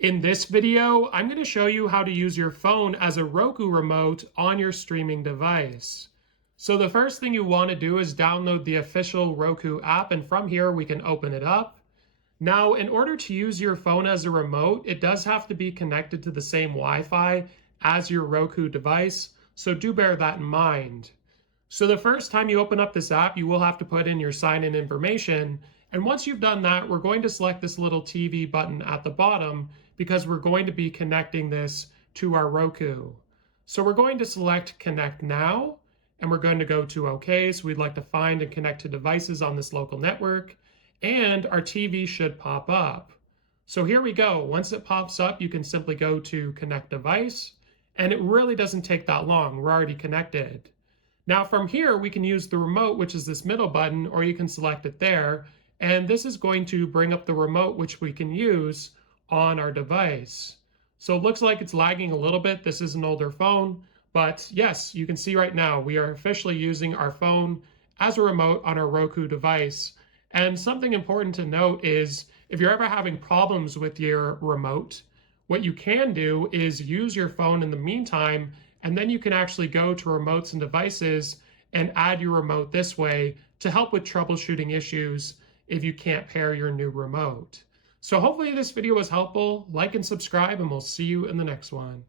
In this video, I'm going to show you how to use your phone as a Roku remote on your streaming device. So the first thing you want to do is download the official Roku app, and from here we can open it up. Now, in order to use your phone as a remote, it does have to be connected to the same Wi-Fi as your Roku device, so do bear that in mind. So the first time you open up this app, you will have to put in your sign-in information. And once you've done that, we're going to select this little TV button at the bottom because we're going to be connecting this to our Roku. So we're going to select Connect Now, and we're going to go to OK. So we'd like to find and connect to devices on this local network, and our TV should pop up. So here we go. Once it pops up, you can simply go to Connect Device, and it really doesn't take that long. We're already connected. Now from here, we can use the remote, which is this middle button, or you can select it there. And this is going to bring up the remote, which we can use on our device. So it looks like it's lagging a little bit. This is an older phone, but yes, you can see right now, we are officially using our phone as a remote on our Roku device. And something important to note is if you're ever having problems with your remote, what you can do is use your phone in the meantime, and then you can actually go to remotes and devices and add your remote this way to help with troubleshooting issues if you can't pair your new remote. So hopefully this video was helpful. Like and subscribe, and we'll see you in the next one.